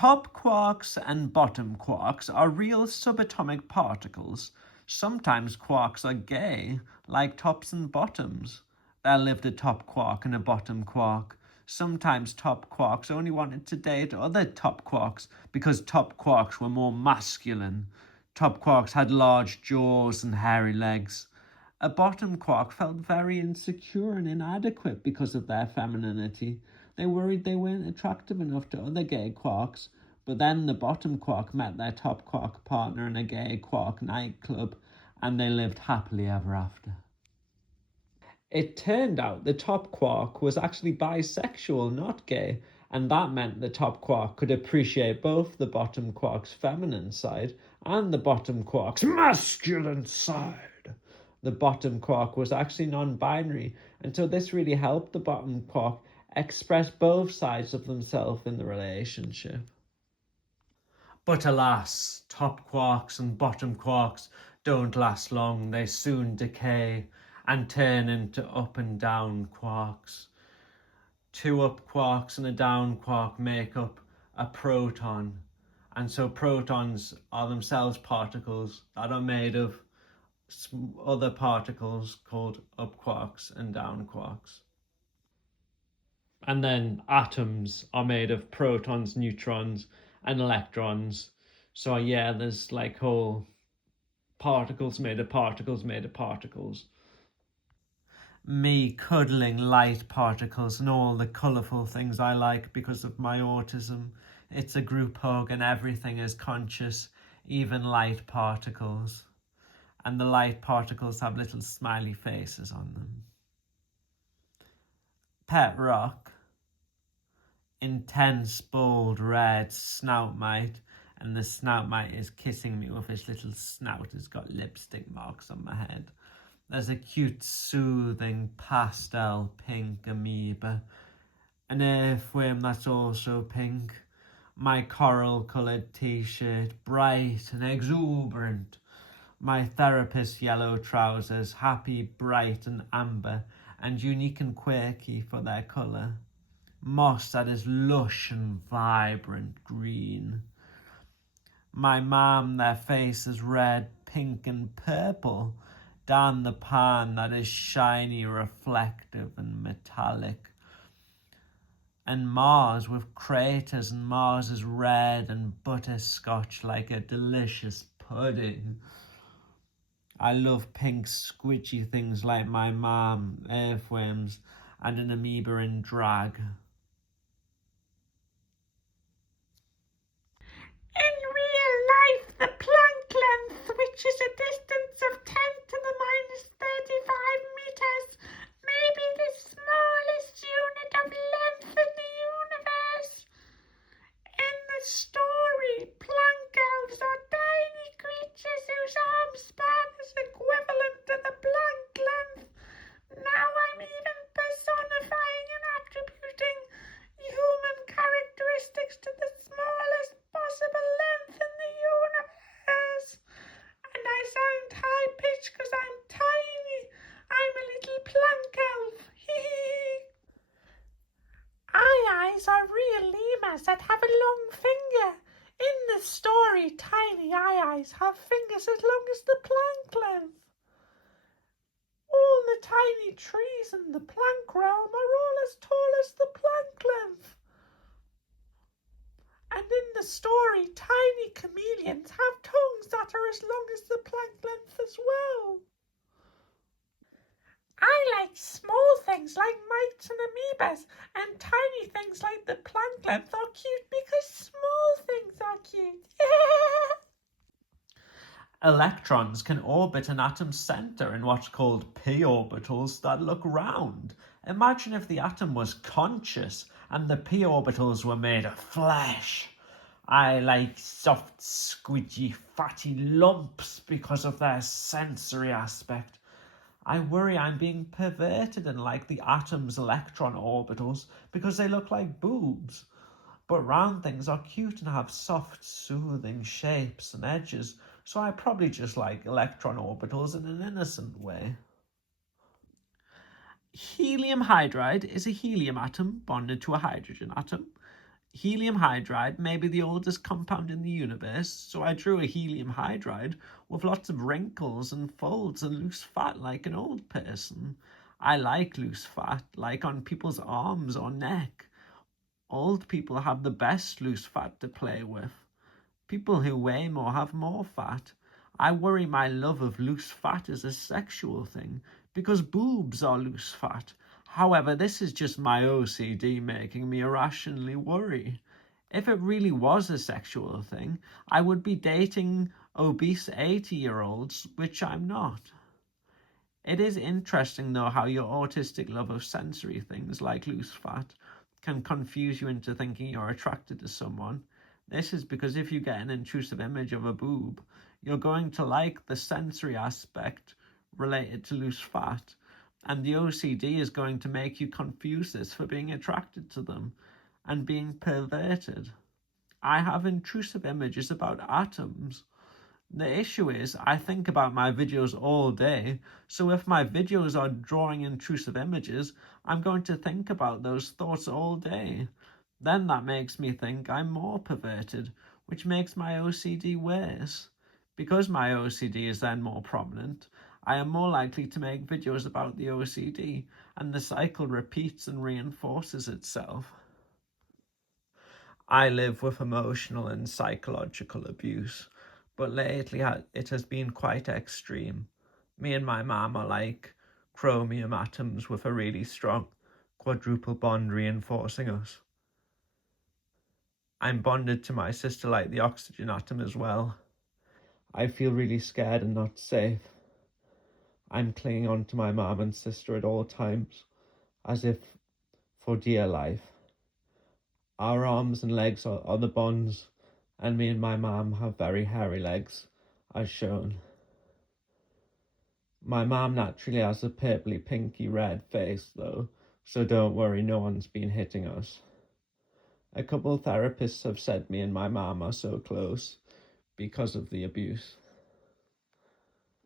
Top quarks and bottom quarks are real subatomic particles. Sometimes quarks are gay, like tops and bottoms. There lived a top quark and a bottom quark. Sometimes top quarks only wanted to date other top quarks because top quarks were more masculine. Top quarks had large jaws and hairy legs. A bottom quark felt very insecure and inadequate because of their femininity. They worried they weren't attractive enough to other gay quarks, but then the bottom quark met their top quark partner in a gay quark nightclub, and they lived happily ever after. It turned out the top quark was actually bisexual, not gay, and that meant the top quark could appreciate both the bottom quark's feminine side and the bottom quark's masculine side. The bottom quark was actually non-binary, and so this really helped the bottom quark express both sides of themselves in the relationship. But alas, top quarks and bottom quarks don't last long. They soon decay and turn into up and down quarks. Two up quarks and a down quark make up a proton, and so protons are themselves particles that are made of other particles called up quarks and down quarks. And then atoms are made of protons, neutrons, and electrons. So yeah, there's like whole particles made of particles made of particles. Me cuddling light particles and all the colourful things I like because of my autism. It's a group hug and everything is conscious, even light particles. And the light particles have little smiley faces on them. Pet rock. Intense, bold, red snout mite, and the snout mite is kissing me with his little snout. It's got lipstick marks on my head. There's a cute, soothing, pastel pink amoeba. An earthworm that's also pink. My coral-coloured t-shirt, bright and exuberant. My therapist's yellow trousers, happy, bright and amber, and unique and quirky for their colour. Moss that is lush and vibrant green. My mum, their face is red, pink and purple. Dan the pan that is shiny, reflective and metallic. And Mars with craters, and Mars is red and butterscotch like a delicious pudding. I love pink squidgy things like my mum, earthworms, and an amoeba in drag. In real life, the Planck length, which is a distance of 10 to the minus 35 meters, may be the smallest unit of length in the universe. In the story, Planck elves are tiny creatures whose arm span is equivalent to the Planck length. Now I'm even personifying and attributing human characteristics to the smallest possible length in the universe. And I sound high-pitched because I'm tiny. I'm a little Planck elf. Eyes are real lemurs that have a long finger. In the story, tiny eyes have fingers as long as the Planck length. All the tiny trees in the Planck realm are all as tall as the Planck length. And in the story, tiny chameleons have tongues that are as long as the Planck length as well. I like small things like mites and amoebas, and tiny things like the Planck length are cute because small things are cute. Electrons can orbit an atom's centre in what's called p orbitals that look round. Imagine if the atom was conscious and the p orbitals were made of flesh. I like soft, squidgy, fatty lumps because of their sensory aspect. I worry I'm being perverted and like the atom's electron orbitals because they look like boobs. But round things are cute and have soft, soothing shapes and edges, so I probably just like electron orbitals in an innocent way. Helium hydride is a helium atom bonded to a hydrogen atom. Helium hydride may be the oldest compound in the universe, so I drew a helium hydride with lots of wrinkles and folds and loose fat like an old person. I like loose fat, like on people's arms or neck. Old people have the best loose fat to play with. People who weigh more have more fat. I worry my love of loose fat is a sexual thing because boobs are loose fat. However, this is just my OCD making me irrationally worry. If it really was a sexual thing, I would be dating obese 80-year-olds, which I'm not. It is interesting, though, how your autistic love of sensory things like loose fat can confuse you into thinking you're attracted to someone. This is because if you get an intrusive image of a boob, you're going to like the sensory aspect related to loose fat, and the OCD is going to make you confuse this for being attracted to them and being perverted. I have intrusive images about atoms. The issue is, I think about my videos all day, so if my videos are drawing intrusive images, I'm going to think about those thoughts all day. Then that makes me think I'm more perverted, which makes my OCD worse. Because my OCD is then more prominent, I am more likely to make videos about the OCD, and the cycle repeats and reinforces itself. I live with emotional and psychological abuse, but lately it has been quite extreme. Me and my mum are like chromium atoms with a really strong quadruple bond reinforcing us. I'm bonded to my sister like the oxygen atom as well. I feel really scared and not safe. I'm clinging on to my mum and sister at all times, as if for dear life. Our arms and legs are the bonds, and me and my mum have very hairy legs, as shown. My mum naturally has a purpley pinky red face though, so don't worry, no one's been hitting us. A couple therapists have said me and my mum are so close because of the abuse.